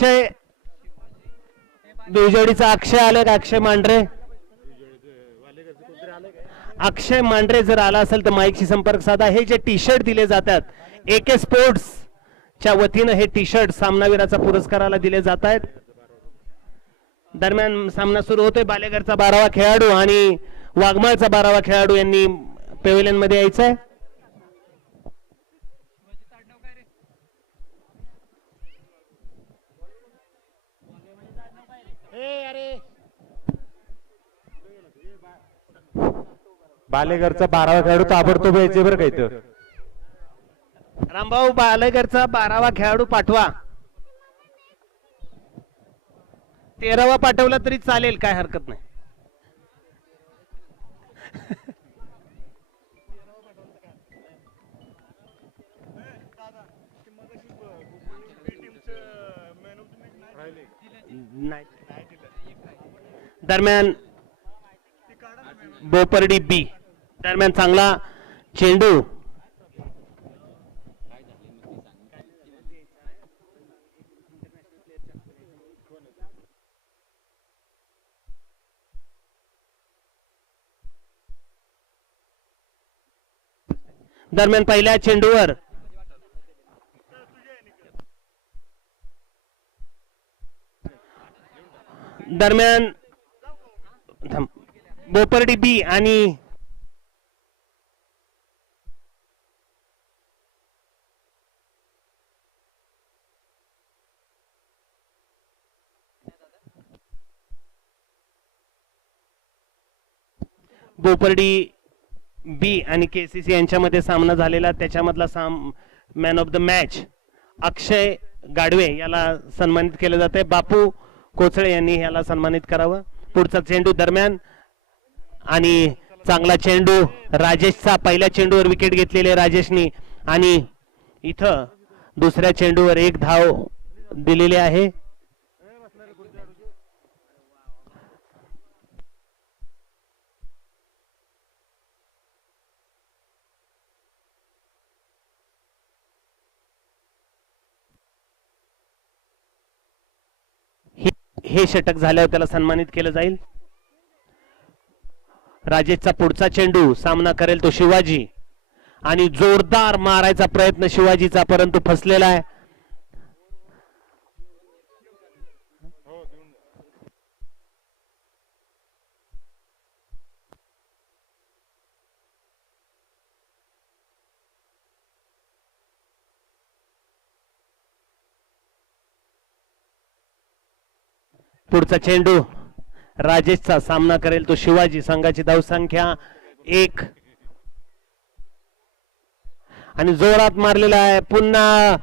अक्षय बिवजोडीचा अक्षय आले का? अक्षय मांढरे, अक्षय मांढरे जर आला असेल तर माईकशी संपर्क साधा. हे जे टी शर्ट दिले जातात AK स्पोर्ट्स च्या वतीनं, हे टी शर्ट सामनावीराचा पुरस्काराला दिले जात आहेत. दरम्यान सामना सुरू होतोय. बालेगरचा 12वा खेळाडू आणि वाघमाळचा 12वा खेळाडू यांनी पेव्हिलियन मध्ये यायचंय. बालेगरचा 12वा खेळाडू ताबडतोब यायचे बरं का इथं. रामभाऊ, बालेगरचा 12वा खेळाडू पाठवा. 13वा पाठवला तरी चालेल, काय हरकत नाही. दरम्यान बोपर्डी बी, दरम्यान चांगला चेंडू. दरम्यान पहिल्या चेंडूवर दरम्यान बोपर्डी बी आणि बोपर्डी बी आणि KCC यांच्यामध्ये सामना झालेला, त्याच्यामधला मॅन ऑफ द मॅच अक्षय गाडवे याला सन्मानित केलं जाते. बापू कोचळे यांनी याला सन्मानित करावं. पुढचा चेंडू दरम्यान आणि चांगला चेंडू राजेशचा. पहिल्या चेंडूवर विकेट घेतलेले राजेशनी आणि इथं दुसऱ्या चेंडूवर एक धाव दिलेली आहे. हे षटक झाल्यावर त्याला सन्मानित केलं जाईल. राजेशचा पुढचा चेंडू सामना करेल तो शिवाजी आणि जोरदार मारायचा प्रयत्न शिवाजीचा, परंतु फसलेला आहे. पुढचा चेंडू राजेशचा, सामना करेल तो शिवाजी. संघाची धावसंख्या 1 आणि जोरात मारलेला आहे. पुन्हा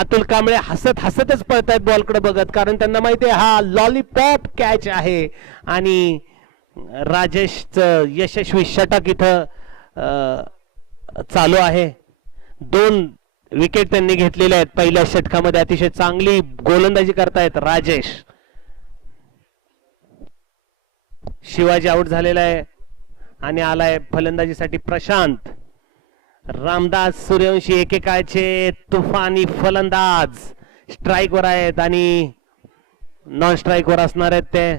अतुल कांबळे हसत हसतच पळतायत बॉलकडे बघत, कारण त्यांना माहिती आहे हा लॉलीपॉप कॅच आहे. आणि राजेशचं यशस्वी षटक इथं चालू आहे. 2 विकेट त्यांनी घेतलेले आहेत पहिल्या षटकामध्ये. अतिशय चांगली गोलंदाजी करतायत राजेश. शिवाजी आउट झालेला आहे आणि आलाय फलंदाजीसाठी प्रशांत. रामदास सूर्यवंशी एकेकाळचे तुफानी फलंदाज स्ट्राइक वर आहेत आणि नॉन स्ट्राइक वर असणार आहेत ते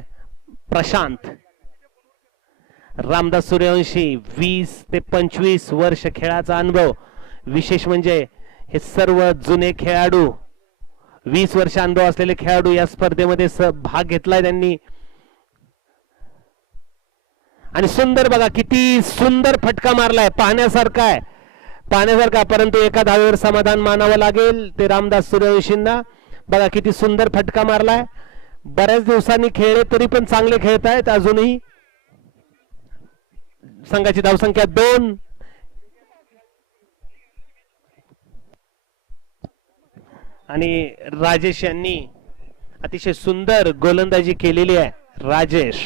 प्रशांत. रामदास सूर्यवंशी 20 ते 25 वर्ष खेळाचा अनुभव. विशेष म्हणजे हे सर्व जुने खेळाडू, 20 वर्ष अनुभव असलेले खेळाडू या स्पर्धेमध्ये भाग घेतलाय त्यांनी. आणि सुंदर बघा, किती सुंदर फटका मारलाय, पाहण्यासारखा आहे, पाहण्यासारखा. परंतु एका धावेवर समाधान मानावं लागेल ते रामदास सूर्यवंशींना. बघा किती सुंदर फटका मारलाय. बऱ्याच दिवसांनी खेळले तरी पण चांगले खेळतायत अजूनही. संघाची धावसंख्या 2. आणि राजेश यांनी अतिशय सुंदर गोलंदाजी केलेली आहे. राजेश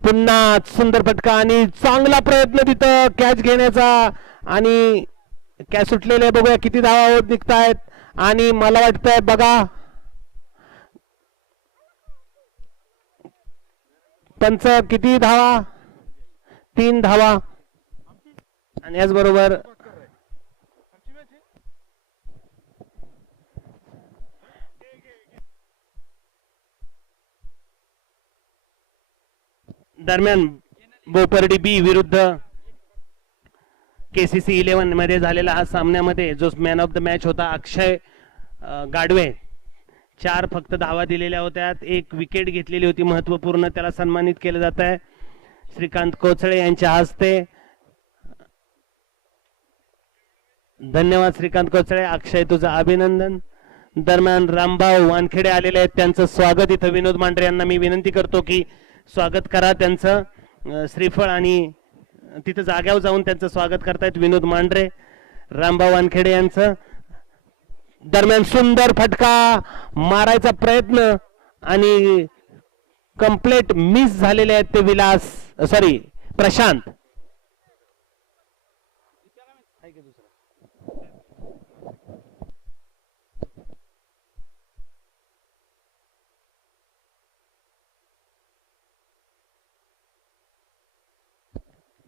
पुन्हा सुंदर फटका आणि चांगला प्रयत्न तिथं कॅच घेण्याचा. आणि कॅच सुटलेले बघूया किती धावा होत निघतायत. आणि मला वाटतंय बघा पंच किती धावा? 3 धावा. आणि याचबरोबर दरम्यान बोपर्डी बी विरुद्ध केसीसी 11 मध्ये झालेला हा सामन्यामध्ये जो मॅन ऑफ द मॅच होता अक्षय गाडवे, 4 फक्त धावा दिलेल्या होत्या, 1 विकेट घेतलेली होती महत्वपूर्ण. त्याला सन्मानित केलं जात आहे श्रीकांत कोचळे यांच्या हस्ते. धन्यवाद श्रीकांत कोचळे. अक्षय तुझं अभिनंदन. दरम्यान रामभाऊ वानखेडे आलेले आहेत, त्यांचं स्वागत इथं विनोद मांढरे यांना मी विनंती करतो की स्वागत करा त्यांचं. श्रीफळ आणि तिथं जाग्यावर जाऊन त्यांचं स्वागत करतायत विनोद मांढरे, रामभाऊ वानखेडे यांचं. दरम्यान सुंदर फटका मारायचा प्रयत्न आणि कंप्लीट मिस झालेले आहेत ते विलास सॉरी प्रशांत.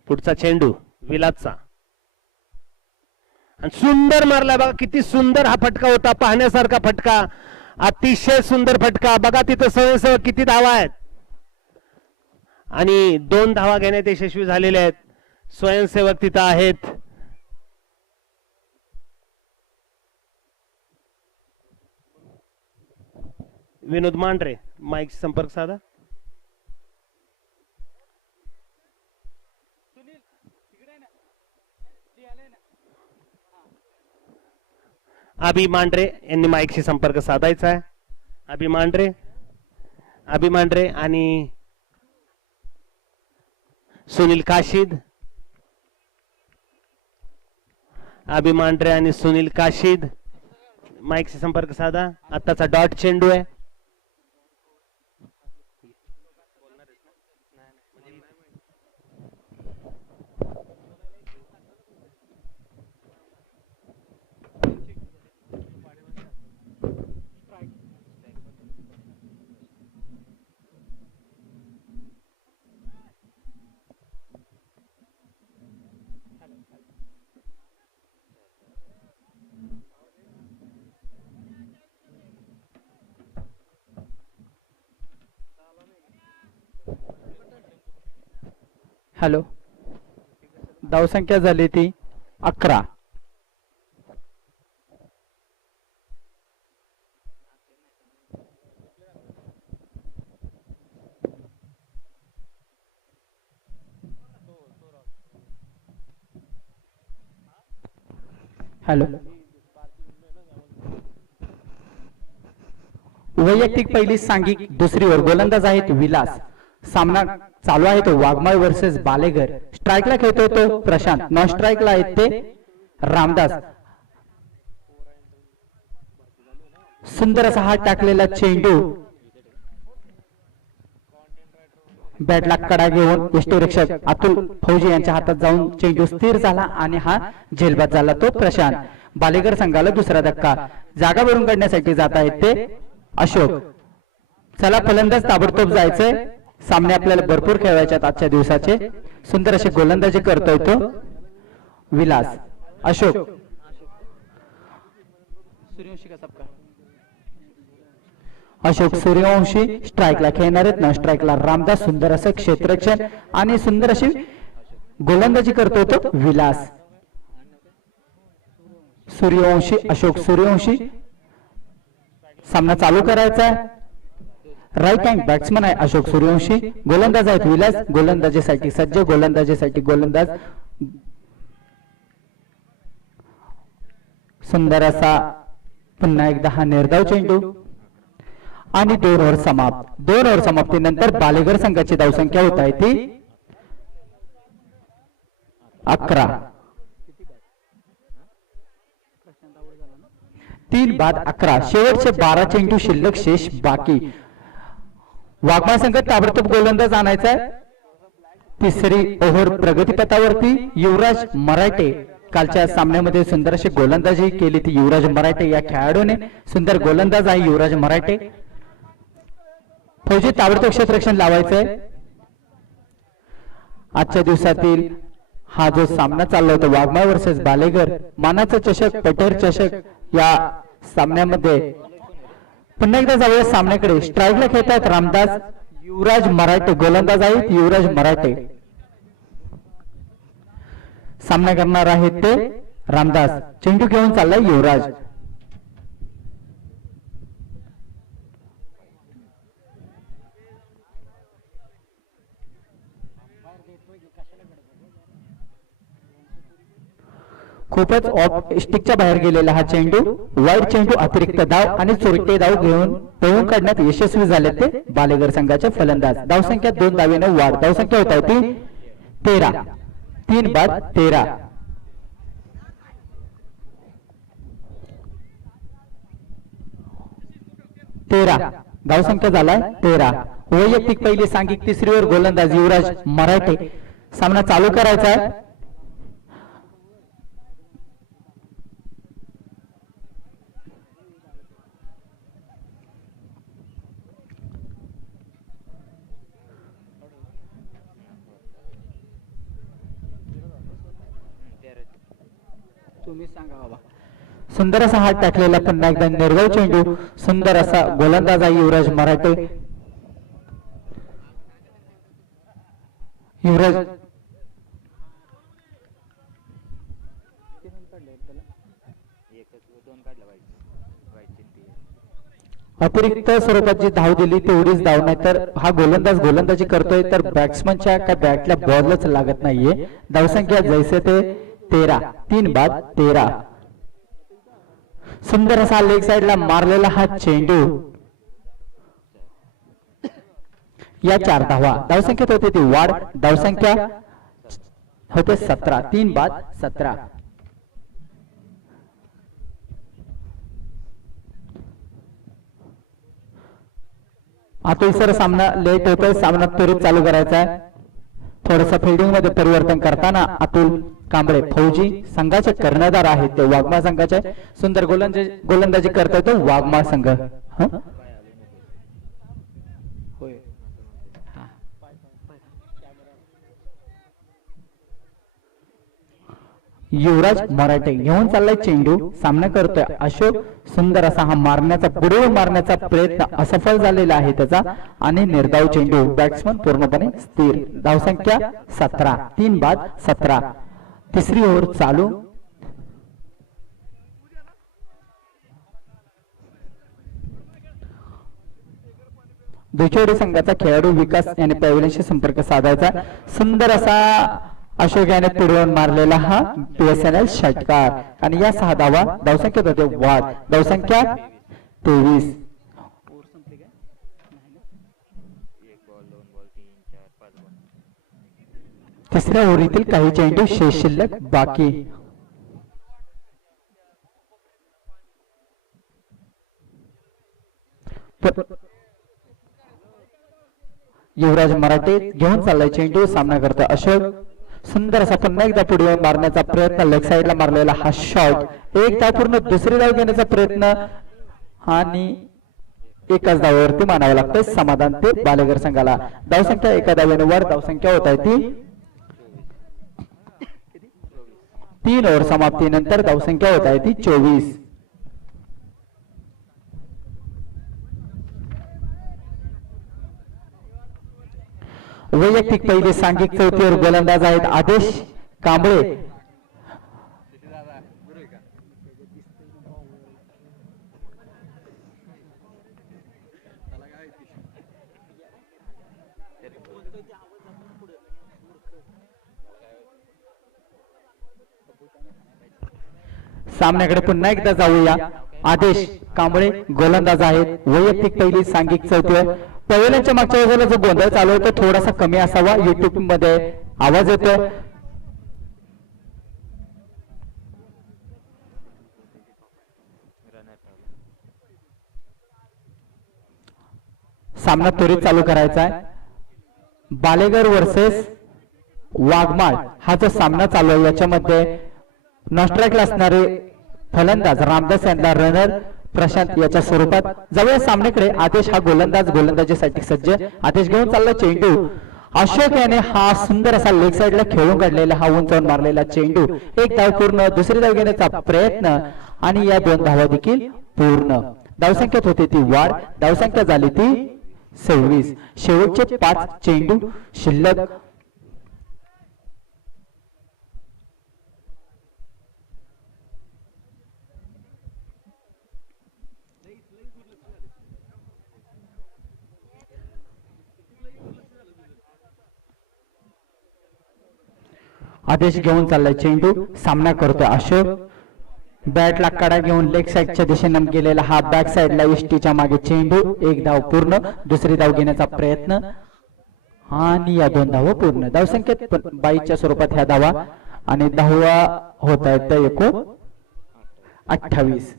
पुढचा चेंडू विलासचा आणि सुंदर मारला बघा, किती सुंदर हा फटका होता, पाहण्यासारखा फटका, अतिशय सुंदर फटका. बघा तिथं स्वयंसेवक किती धावा आहेत आणि 2 धावा घेण्यात यशस्वी झालेले आहेत. स्वयंसेवक तिथं आहेत. विनोद मांढरे माईक संपर्क साधा. अभि मांढरे यांनी माईकशी संपर्क साधायचा आहे. अभि मांढरे आणि सुनील काशीद. अभि मांढरे आणि सुनील काशीद माईकशी संपर्क साधा. आताचा डॉट चेंडू आहे. हॅलो, धावसंख्या झाली ती 11. हॅलो, वैयक्तिक पहिली सांघिक दुसरी ओव्हर. गोलंदाज आहेत विलास. सामना चालू आहे तो वाघमाळ वर्सेस बालेघर. स्ट्राईकला खेळतोय तो प्रशांत. नॉन स्ट्राईकला आहेत ते रामदास. सुंदर असा हात टाकलेला चेंडू बॅटला कडा घेऊन यष्टीरक्षक अतुल फौजी यांच्या हातात जाऊन चेंडू स्थिर झाला आणि हा झेलबाद झाला तो प्रशांत. बालेघर संघाला दुसरा धक्का. जागा भरून काढण्यासाठी जात आहेत ते अशोक. चला फलंदाज ताबडतोब जायचंय. सामने आपल्याला भरपूर खेळायचे आजच्या दिवसाचे. सुंदर असे गोलंदाजी करतोय तो विलास. अशोक सूर्यवंशी स्ट्राईकला खेळणार आहेत. न स्ट्राईकला रामदास. सुंदर असं क्षेत्ररक्षण आणि सुंदर अशी गोलंदाजी करतोय तो विलास. सूर्यवंशी अशोक सूर्यवंशी. सामना चालू करायचा आहे. राईट हँड बॅट्समन आहे अशोक सूर्यवंशी. गोलंदाज आहेत विलास. गोलंदाजीसाठी सज्ज. गोलंदाजीसाठी गोलंदाज. सुंदर असा पुन्हा एकदा हा निर्धाव चेंडू आणि 2 ओव्हर समाप्त. 2 ओव्हर समाप्तीनंतर बालेघर संघाची धावसंख्या होत आहे ती 11. 3 बाद 11. शेवटचे 12 चेंडू शिल्लक शेष बाकी. वाघमाळ संघ ताबडतोब गोलंदाज आणायचा आहे. 3री ओव्हर प्रगतीपथावरती युवराज मराठे. कालच्या सामन्यामध्ये सुंदर अशी गोलंदाजी केली ती युवराज मराठे या खेळाडूने. सुंदर गोलंदाज आहे युवराज मराठे. फौजी ताबडतोब क्षेत्ररक्षण लावायचंय. आजच्या दिवसातील हा जो सामना चालला होता वाघमाळ वर्सेस बालेगर मानाचा चषक पटेर चषक या सामन्यामध्ये पुन्हा एकदा जाऊया सामन्याकडे. स्ट्राईकला खेळतात रामदास, युवराज मराठे गोलंदाज आहेत. युवराज मराठे सामना करणार आहेत ते रामदास. चेंडू घेऊन चाललाय युवराज. खूपच ऑफ स्टिकच्या बाहेर गेलेला हा चेंडू. वाईट चेंडू अतिरिक्त धाव आणि चोरटे धाव घेऊन पळून काढण्यात यशस्वी झाले ते बालेगर संघाचे फलंदाज. धावसंख्या 2 धावेने वाढ. धावसंख्या होत आहे ती 13. 3 बाद 13. धावसंख्या झालाय 13. वैयक्तिक पहिली सांघिक तिसरीवर गोलंदाज युवराज मराठे. सामना चालू करायचा आहे. तुम्ही सांगा बाबा. सुंदर असा हात टाकलेला पुन्हा एकदा निर्भय चेंडू. सुंदर असा गोलंदाज आहे युवराज मराठे. युवराज अतिरिक्त स्वरूपात जी धाव दिली तेवढीच धाव नाही तर हा गोलंदाज गोलंदाजी करतोय तर बॅट्समनच्या काय बॅटला बॉलच लागत नाहीये. धावसंख्या जैसे ते 13. 3 बाद 13. सुंदर असा लेग साइडला मारलेला हा चेंडू. या 4 धावा. धावसंख्येत होते ती वाढ. धावसंख्या होते 17. 3 बाद 17. आता सर सामना लेट होतोय. सामना त्वरित चालू करायचा आहे. थोडस फिल्डिंग मध्ये परिवर्तन करताना अतुल कांबळे फौजी संघाचे कर्णधार आहेत ते वाघमाळ संघाचे. सुंदर गोलंदाजी करतोय तो वाघमाळ संघ. युवराज मराठे घेऊन चाललाय चेंडू. सामना करतोय अशोक. सुंदर असा हा मारण्याचा पुढे मारण्याचा प्रयत्न असफल झालेला आहे त्याचा आणि निर्धाव चेंडू. बॅट्समन पूर्णपणे स्थिर. धावसंख्या 17. 3 बाद 17. तिसरी ओव्हर चालू. दुचोडी संघाचा खेळाडू विकास याने पॅव्हिलियनशी संपर्क साधायचा. सुंदर असा अशोक याने पिढवून मारलेला हा बीएसएनएल षटकार आणि या 6 धावा. धावसंख्येत होते वाढ. धावसंख्या 23. तिसऱ्या ओव्हरीतील काही चेंडू शेष शिल्लक बाकी. युवराज मराठे घेऊन चाललाय चेंडू. सामना करतो अशोक. सुंदर असा पुन्हा एकदा पुढे मारण्याचा प्रयत्न. लेग साइडला मारलेला हा शॉट. एक धाव पूर्ण दुसरी धाव घेण्याचा प्रयत्न आणि एकाच धावावरती मानावं लागतंय समाधान ते बालेगर संघाला. धावसंख्या एका धावेने वर. धावसंख्या होत आहे ती 3 ओव्हर समाप्तीनंतर धावसंख्या होत आहे ती 24. वैयक्तिक पहिली सांघिक चौथीवर गोलंदाज आहेत आदेश कांबळे. सामन्याकडे पुन्हा एकदा जाऊया. आदेश कांबळे गोलंदाज आहेत. वैयक्तिक पहिली सांघिक चौथीवर. पहिल्याच्या मागच्या बाजूला जो गोंधळ चालू होतो थोडासा कमी असावा. युट्यूब मध्ये आवाज येतोय. सामना त्वरित चालू करायचा आहे. बालेगर वर्सेस वाघमाळ हा जो सामना चालू आहे याच्यामध्ये नॉनस्ट्राईकला असणारे फलंदाज रामदास यांना रनर प्रशांत याच्या स्वरूपात. जाऊया सामन्याकडे. आदेश हा गोलंदाज गोलंदाजीसाठी सज्ज. आदेश घेऊन चालला चेंडू. अशोक याने हा सुंदर असा लेग साईडला खेळून काढलेला हा उंचावून मारलेला चेंडू एक धाव पूर्ण, दुसरी धाव घेण्याचा प्रयत्न आणि या 2 धावा देखील पूर्ण. धावसंख्येत होती ती वाढ, धावसंख्या झाली ती 26. शेवटचे 5 चेंडू शिल्लक. आदेश घेऊन चाललाय चेंडू, सामना करतोय अशोक. बॅटला कडा घेऊन लेग साईडच्या दिशेने गेलेला हा बॅक साईडला इष्टीच्या मागे चेंडू एक धाव पूर्ण, दुसरी धाव घेण्याचा प्रयत्न आणि या 2 धावा पूर्ण. धावसंख्येत 22च्या स्वरूपात ह्या धावा आणि 10वा होत आहेत एकूण 28.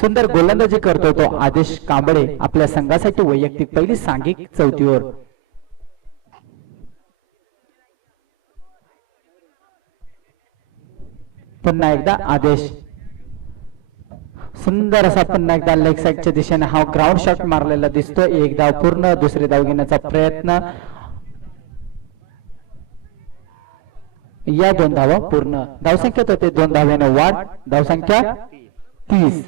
सुंदर गोलंदाजी करतो तो आदेश कांबळे आपल्या संघासाठी वैयक्तिक पहिली सांघिक 4थी ओव्हर. पुन्हा एकदा आदेश, सुंदर असा पुन्हा एकदा लेग साईडच्या दिशेने हा ग्राउंड शॉट मारलेला दिसतो. एक धाव पूर्ण, दुसरी धाव घेण्याचा प्रयत्न, या 2 धावा पूर्ण. धावसंख्येत होते 2 धाव्याने वाढ, धावसंख्या 30.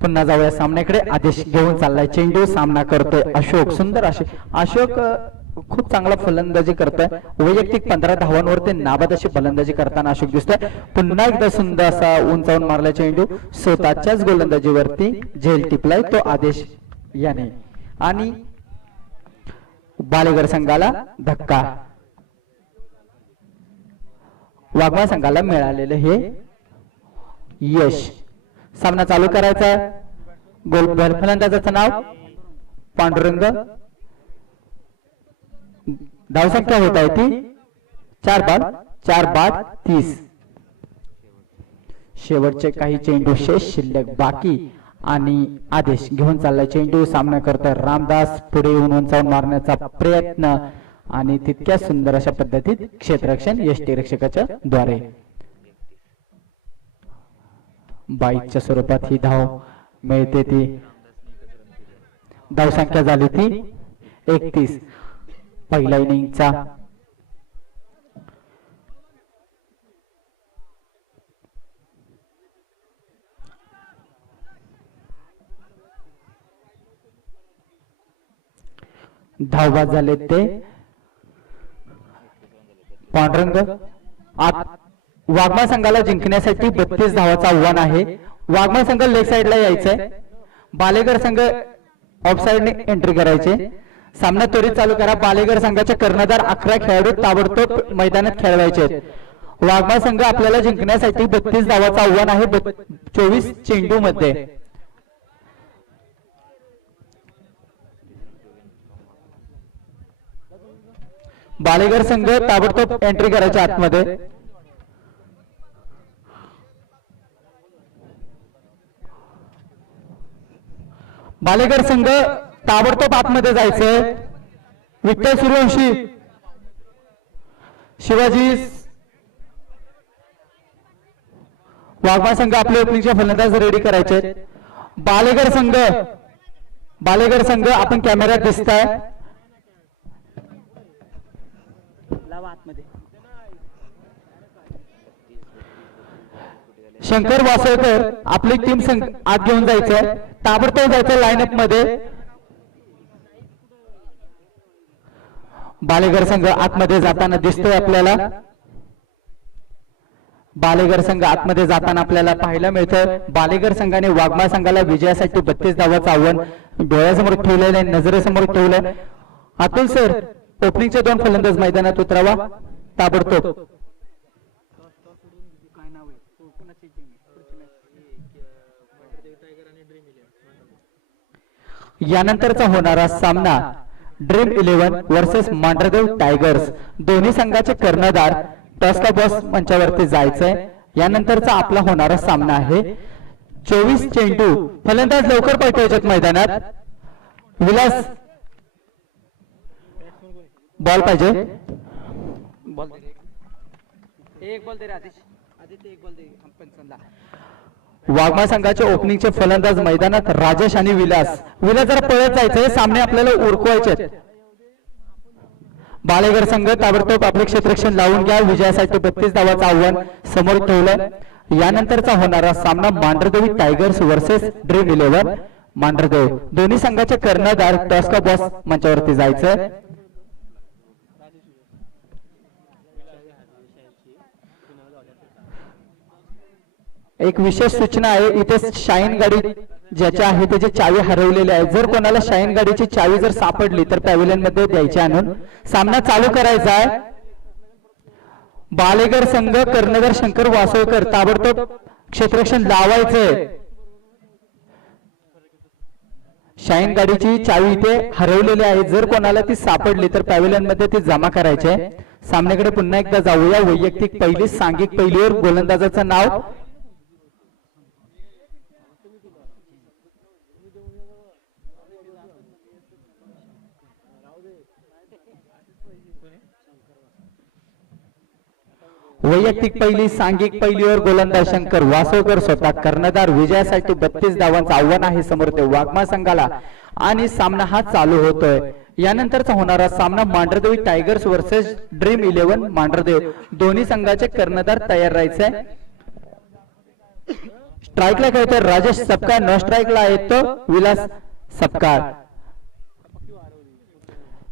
पुन्हा जाऊया सामन्याकडे. आदेश घेऊन चाललाय चेंडू, सामना करतोय अशोक. सुंदर अशोक खूप चांगला फलंदाजी करतोय. वैयक्तिक 15 धावांवरती नाबाद अशी फलंदाजी करताना अशोक दिसतोय. पुन्हा एकदा सुंदर असा उंचावून मारला चेंडू, स्वतःच्याच गोलंदाजीवरती झेल टिपलाय तो आदेश याने आणि बालेगर संघाला धक्का. वाघमारे संघाला मिळालेलं हे यश. सामना चालू करायचा. गोल फलंदाजाचं नाव पांडुरंग. धावसंख्या होत आहे ती 4 बाद 30. शेवटचे काही चेंडू शेष शिल्लक बाकी आणि आदेश घेऊन चाललाय चेंडू, सामना करतोय रामदास. पुढे येऊन उंचावून मारण्याचा प्रयत्न आणि तितक्या सुंदर अशा पद्धतीत क्षेत्ररक्षण यष्टीरक्षकाच्या द्वारे. 22च्या स्वरूपात ही धाव मिळते ती. धावसंख्या झाली ती 31. पहिल्या इनिंगचा धावबाद झाले ते पांडुरंग. वाघमारे संघाला जिंकण्यासाठी 32 धावाचं आव्हान आहे. वाघमारे संघ लेग साईडला यायचंय, बालेगर संघ ऑफ साइडने एंट्री करायचे. सामना त्वरित चालू करा. बालेगर संघाचे कर्णधार 11 खेळाडू ताबडतोब मैदानात खेळवायचे. वाघमारे संघ आपल्याला जिंकण्यासाठी 32 धावाचं आव्हान आहे 24 चेंडू मध्ये. बालेगर संघ ताबडतोब एंट्री करायच्या आतमध्ये. बालेगर संघ ताबडतोब आतमध्ये जायचंय. विठ्ठल सूर्यवंशी, शिवाजी. वाघमारे संघ आपले ओपनिंगचे फलंदाज रेडी करायचे. बालेगर संघ आपण कॅमेऱ्यात दिसताय. शंकर वासळकर आपली टीम आत घेऊन जायचंय, ताबडतोब जायचं लाईनअप मध्ये. बालेगर संघ आतमध्ये जाताना दिसतोय आपल्याला. बालेगर संघ आतमध्ये जाताना आपल्याला पाहायला मिळतं. बालेगर संघाने वाघमारे संघाला विजयासाठी 32 धावाचं आव्हान डोळ्यासमोर ठेवलेलं आहे, नजरेसमोर ठेवलंय. अतुल सर, ओपनिंगचे 2 फलंदाज मैदानात उतरावा ताबडतोब. यानंतरचा होणारा सामना ड्रीम 11 वर्सेस मांढरदेव टायगर्स. दोन्ही संघाचे कर्णधार टॉसला बॉस मंचावरती जायचंय. यानंतरचा आपला होणारा सामना आहे. 24 चेंडू. फलंदाज लवकर पाठवायचे मैदानात. विलास बॉल पाहिजे. बॉल एक बॉल दे रे आदित्य. एक बॉल दे पंचांना. वाघमाळ संघाचे ओपनिंगचे फलंदाज मैदानात राजेश आणि विलास. विलास जरा पळत जायचंय, सामने आपल्याला उरकवायचे. बालेगर संघ ताबडतोब आपले क्षेत्ररक्षण लावून घ्या. विजयासाठी 32 धावांचं आव्हान समोर ठेवलं. यानंतरचा होणारा सामना Mandhardevi tigers versus dream 11 Mandhardev. दोन्ही संघाचे कर्णधार टॉस का बॉस मंचावरती जायचं. एक विशेष सूचना आहे, इथे शाईन गाडी ज्याची आहे त्याची चावी हरवलेली आहे. जर कोणाला शाईन गाडीची चावी जर सापडली तर पॅव्हिलियन मध्ये द्यायची आणून. सामना चालू करायचा आहे. बालेगर संघ कर्णधार शंकर वासोळकर ताबडतोब क्षेत्ररक्षण लावायचंय. शाईन गाडीची चावी इथे हरवलेली आहे, जर कोणाला ती सापडली तर पॅव्हिलियन मध्ये ती जमा करायची आहे. सामन्याकडे पुन्हा एकदा जाऊया. वैयक्तिक पहिली सांघिक पहिलीवर गोलंदाजाचं नाव वैयक्तिक पहिली सांघिक पहिलीवर गोलंदाज शंकर वासोळकर स्वतः कर्णधार. विजयासाठी 32 धावांचं आव्हान आहे समोर ते वाघमाळ संघाला आणि सामना हा चालू होतोय. यानंतरचा होणारा सामना Mandhardevi tigers versus dream 11 Mandhardev. दोन्ही संघाचे कर्णधार तयार राहायचे. स्ट्राईकला खेळतोय राजेश सपकाळ, न स्ट्राईकला येतो विलास सपकाळ.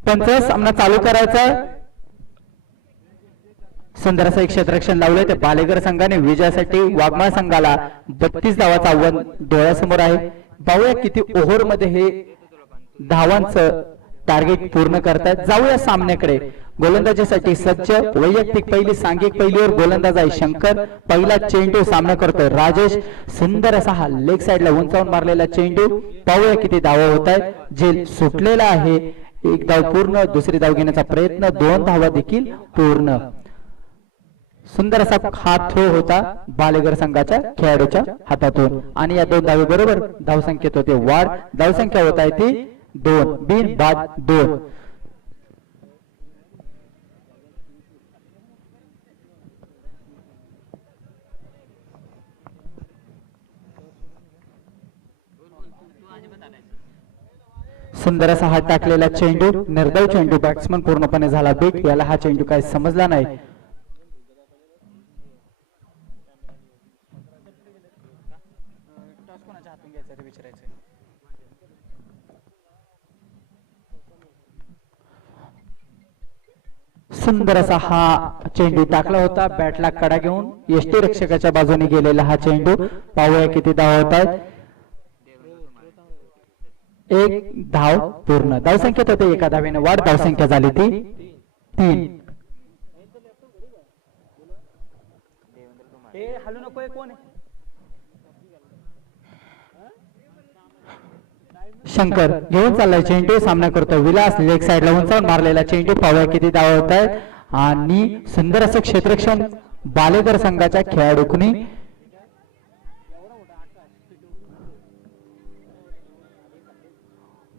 पंच सामना चालू करायचा. सुंदर असं एक क्षेत्ररक्षण लावलंय ते बालेगर संघाने. विजयासाठी वाघमाळ संघाला 32 धावांचं आव्हान डोळ्यासमोर आहे. पाहूया किती ओव्हर मध्ये हे धावांचं टार्गेट पूर्ण करतात. जाऊया सामन्याकडे. गोलंदाजीसाठी सज्ज. वैयक्तिक पहिली सांघिक पहिलीवर गोलंदाज आहे शंकर. पहिला चेंडू सामना करतोय राजेश. सुंदर असा हा लेग साइडला उंचावून मारलेला चेंडू. पाहूया किती धावा होत आहेत. झेल सुटलेला आहे. एक धाव पूर्ण. दुसरी धाव घेण्याचा प्रयत्न. 2 धावा देखील पूर्ण. सुंदर असा हा थ्रो होता बालेगर संघाच्या खेळाडूच्या हातातून आणि या 2 धावे बरोबर धावसंख्येत होते वाढ. धावसंख्या होत आहे ती 2 बिन बाद 2. सुंदर असा हात टाकलेला चेंडू. निर्धाव चेंडू. बॅट्समन पूर्णपणे झाला बीट. याला हा चेंडू काही समजला नाही. सुंदर असा हा चेंडू टाकला होता. बॅटला कडा घेऊन यष्टी रक्षकाच्या बाजूने गेलेला हा चेंडू. पाहूया किती धाव होत आहेत. 1 धाव पूर्ण. धावसंख्येत होते 1 धावेने वाढ. धावसंख्या झाली ती 3. शंकर घेऊन चाललाय चेंडू. सामना करतो विलास. लेग साइडला उंचावून मारलेला चेंडू. पाहूया किती धावा होत आहेत आणि सुंदर असं क्षेत्ररक्षण बालेगर संघाच्या खेळाडूंनी.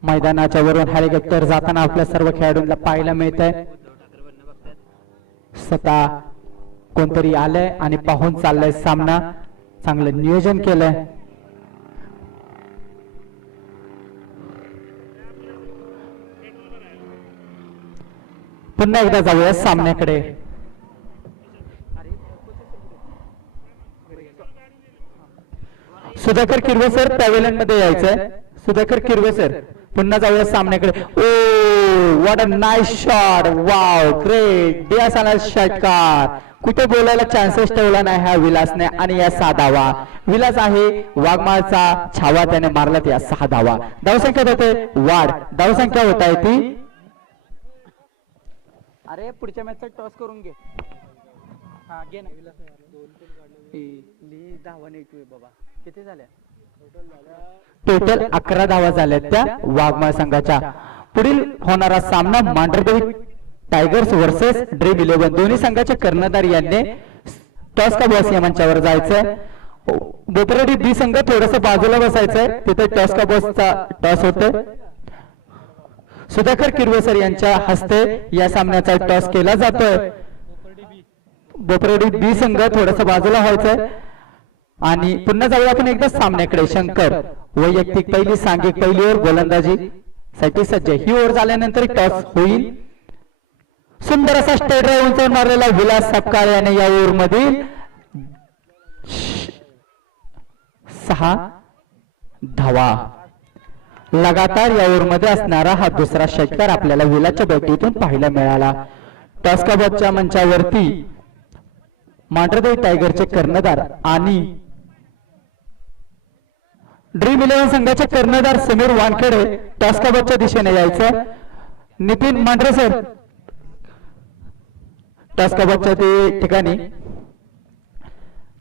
मैदानाच्या वरून हेलिकॉप्टर जाताना आपल्या सर्व खेळाडूंना पाहायला मिळत आहे. स्वतः कोणतरी आलंय आणि पाहून चाललंय सामना. चांगलं नियोजन केलंय. पुन्हा एकदा जाऊया सामन्याकडे. सुधाकर किरवे सर पॅव्हिलियन मध्ये यायचंय. सुधाकर किरवे सर पुन्हा जाऊया सामन्याकडे. Oh what a nice shot. Wow great. Dias आला षटकार. कुठे बोलायला चान्सेस ठेवला नाही ह्या विलासने आणि या 6 धावा. विलास आहे वाघमाळचा छावा. त्याने मारला त्या 6 धावा. धावसंख्या होते वाढ. धावसंख्या होत आहे ती. अरे पुढच्या मॅचचा टॉस करून घे. हा घे ना. धावा नाही बाबा. किती झाल्या टोटल? 11 धावा झाल्या त्या वाघमाळ संघाच्या. पुढील होणारा सामना मांढरदेवी टायगर्स वर्सेस ड्रीम 11. दोन्ही संघाचे कर्णधार यांनी टॉस का बॉस या मंचावर जायचंय. बोपरेडी बी संघ थोडस बाजूला बसायचंय. तिथे टॉस का बॉसचा टॉस होतोय. सुधाकर किर्वेसर यांच्या हस्ते या सामन्याचा टॉस केला जातोय. बोपरेडी बी संघ थोडस बाजूला व्हायचंय आणि पुन्हा जाऊया आपण एकदा सामन्याकडे. शंकर वैयक्तिक पहिली, सांघिक पहिली ओव्हर गोलंदाजी साठी सज्ज. ही ओव्हर झाल्यानंतर टॉस होईल. सुंदर असा स्ट्रेट ड्राइव्ह उंचावून मारलेला विलास सपकाळ याने या ओव्हर मधील 6 धावा. लगातार या ओव्हर मध्ये असणारा हा दुसरा षटकार आपल्याला विलासच्या बॅटीतून पाहायला मिळाला. टॉस कबच्या मंचावरती मांढरदेव टायगरचे कर्णधार आणि ड्रीम 11 संघाचे कर्णधार समीर वानखेडे टॉस कबच्या दिशेने यायचं. नितीन मांढरे सर टॉस कबच्या ठिकाणी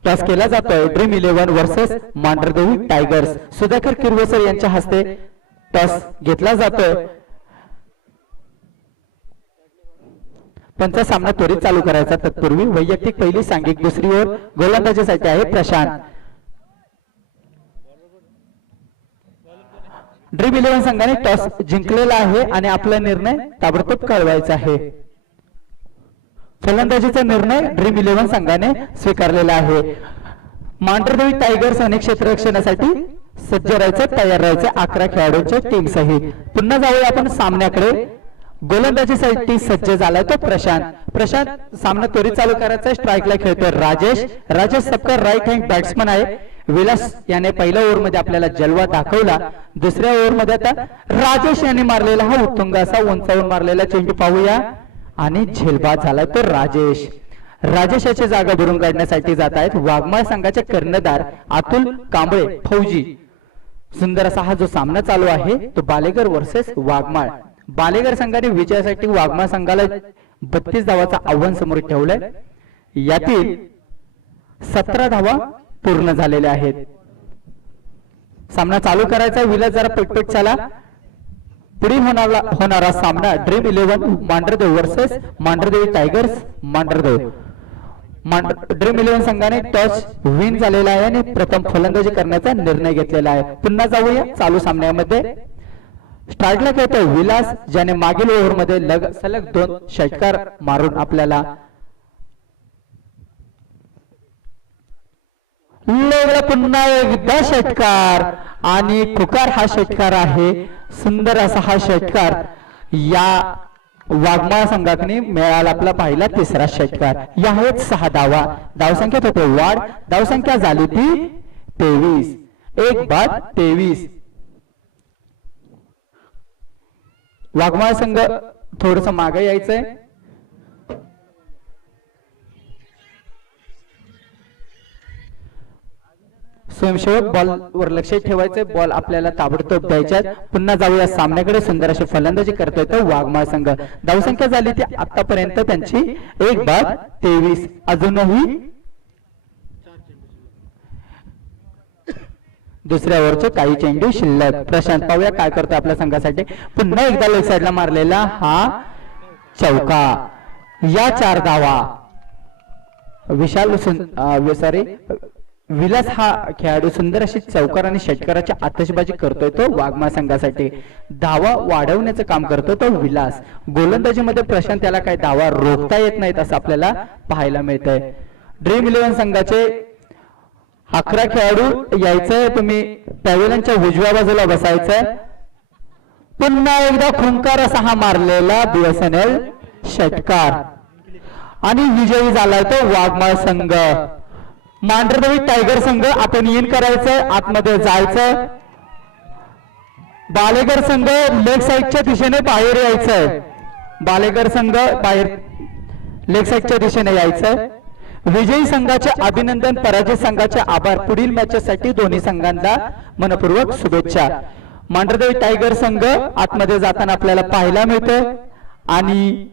टॉस केला जातोय. Dream 11 versus Mandhardevi tigers. Sudhakar Kirve sir यांच्या हस्ते टॉस घेतला जातोय. पंच सामना त्वरित चालू करायचा. तत्पूर्वी वैयक्तिक पहिली, सांघिक दुसरी ओव्हर गोलंदाजीसाठी आहे प्रशांत. ड्रीम 11 संघाने टॉस जिंकलेला आहे आणि आपला निर्णय ताबडतोब कळवायचा आहे. फलंदाजीचा निर्णय ड्रीम 11 संघाने स्वीकारलेला आहे. मांढरदेवी टायगर्स अनेक क्षेत्ररक्षणासाठी सज्ज राहायचं, तयार राहायचं 11 खेळाडूंच्या टीम सहित. पुन्हा जाऊया आपण सामन्याकडे. गोलंदाजीसाठी सज्ज झालाय तो प्रशांत. प्रशांत सामना त्वरित चालू करायचा. स्ट्राईकला खेळतोय राजेश सपकर राईट हँड बॅट्समन आहे. विलास याने पहिल्या ओव्हर मध्ये आपल्याला जलवा दाखवला. दुसऱ्या ओव्हर मध्ये आता राजेश याने मारलेला हा उत्तुंग असा उंचावून मारलेला चेंडू पाहूया आणि झेलबाद झालाय तो राजेश याची जागा भरून काढण्यासाठी जात आहेत वाघमाळ संघाचे कर्णधार अतुल कांबळे फौजी. सुंदर असा हा जो सामना चालू आहे तो बालेगर वर्सेस वाघमाळ. बालेगर संघाने विजयासाठी वाघमाळ संघाला 32 धावाचं आव्हान समोर ठेवलंय. यातील 17 धावा पूर्ण झालेल्या आहेत. सामना चालू करायचा. विलास जरा पटपट चला. पुढील होणारा सामना dream 11 Mandhardev versus Mandhardevi tigers Mandhardev. Dream 11 संघाने टॉस विन झालेला आहे आणि प्रथम फलंदाजी करण्याचा निर्णय घेतलेला आहे. पुन्हा जाऊया चालू सामन्यामध्ये. स्टार्टला खेळतोय विलास ज्याने मागील ओव्हर मध्ये सलग 2 षटकार मारून आपल्याला पुन्हा एकदा षटकार आणि पुकार हा षटकार आहे. सुंदर असा हा षटकार या वाघमाळ संघाने मिळाला आपला पहिला तिसरा षटकार. या आहेत 6 धावा. धावसंख्येत होते वाढ. धावसंख्या झाली ती 23. 1 बाद 23. वाघमाळ संघ थोडस मागे यायचंय. स्वयंसेवक बॉल वर लक्ष ठेवायचंय. बॉल आपल्याला ताबडतोब द्यायच्यात. पुन्हा जाऊया सामन्याकडे. सुंदर अशी फलंदाजी करतोय तो वाघमाळ संघ. धावसंख्या झाली ती आतापर्यंत त्यांची 1 बाद 23. अजूनही दुसऱ्या ओव्हरचे काही चेंडू शिल्लक. प्रशांत पाहूया काय करतोय आपल्या संघासाठी. पुन्हा एकदा लेग साइडला मारलेला हा चौका. या 4 धावा. विलास हा खेळाडू सुंदर अशी चौकार आणि षटकाराची आतषबाजी करतोय तो वाघमाळ संघासाठी. धावा वाढवण्याचं काम करतोय तो विलास. गोलंदाजीमध्ये प्रशांत त्याला काही धावा रोखता येत नाहीत असं आपल्याला पाहायला मिळतंय. ड्रीम 11 संघाचे 11 खेळाडू यायचंय. तुम्ही पॅव्हेलियनच्या उजव्या बाजूला बसायचंय. पुन्हा एकदा खुंकार असा हा मारलेला BSNL षटकार आणि विजयी झालाय तो वाघमाळ संघ. मांढरदेवी टायगर संघ आपण इन करायचंय, आतमध्ये जायचं. बालेगर संघ लेग साइडच्या दिशेने बाहेर यायचंय. बालेगर संघ बाहेर लेग साइडच्या दिशेने यायचंय. विजयी संघाचे अभिनंदन, पराजित संघाचे आभार. पुढील मॅचेससाठी दोन्ही संघांना मनपूर्वक शुभेच्छा. मांढरदेवी टायगर संघ आतमध्ये जाताना आपल्याला पाहायला मिळतोय आणि